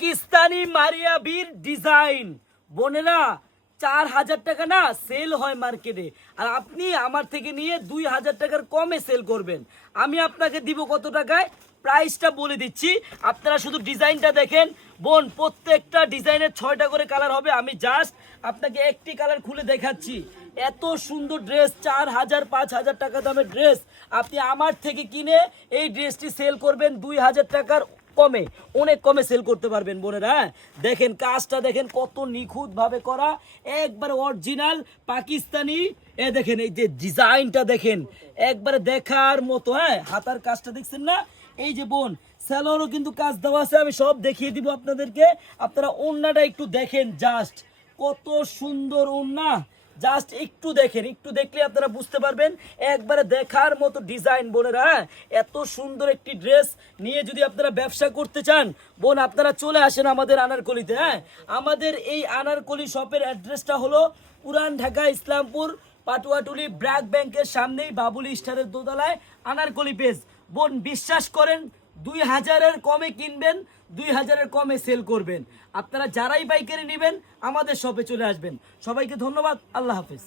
পাকিস্তানি মারিয়া বীর ডিজাইন বোনেরা 4,000 টাকা না সেল হয় মার্কেটে, আর আপনি আমার থেকে নিয়ে 2,000 টাকার কমে সেল করবেন। আমি আপনাকে দিব কত টাকায়, প্রাইসটা বলে দিচ্ছি। আপনারা শুধু ডিজাইনটা দেখেন বোন, প্রত্যেকটা ডিজাইনের 6টা করে কালার হবে। আমি জাস্ট আপনাকে একটি কালার খুলে দেখাচ্ছি। এত সুন্দর ড্রেস, 4,000 5,000 টাকা দামের ড্রেস আপনি আমার থেকে কিনে এই ড্রেসটি সেল করবেন 2,000 টাকার কমে, অনেক কমে সেল করতে পারবেন বোনেরা। হ্যাঁ দেখেন কাজটা দেখেন কত নিখুঁত ভাবে করা, একবার অরিজিনাল পাকিস্তানি। দেখেন এই যে ডিজাইনটা দেখেন একবারে দেখার মতো। হ্যাঁ হাতার কাজটা দেখছেন না, এই যে বোন স্যালোরও কিন্তু কাজ দেওয়া আছে, আমি সব দেখিয়ে দিব আপনাদেরকে। আপনারা ওড়নাটা একটু দেখেন, জাস্ট কত সুন্দর ওড়না, জাস্ট একটু দেখেন, একটু দেখলে আপনারা বুঝতে পারবেন, একবারে দেখার মতো ডিজাইন বোনেরা। এত সুন্দর একটি ড্রেস নিয়ে যদি আপনারা ব্যবসা করতে চান বোন, আপনারা চলে আসেন আমাদের আনারকলিতে। হ্যাঁ আমাদের এই আনারকলি শপের অ্যাড্রেসটা হলো পুরান ঢাকা ইসলামপুর পাটুয়াটুলি ব্র্যাক ব্যাংকের সামনেই বাবুলি স্টারের দোতলায় আনারকলি পেজ। বোন বিশ্বাস করেন 2,000-এর কমে কিনবেন, 2,000-এর কমে সেল করবেন। আপনারা যারাই পাইকারি নেবেন আমাদের শপে চলে আসবেন। সবাইকে ধন্যবাদ, আল্লাহ হাফেজ।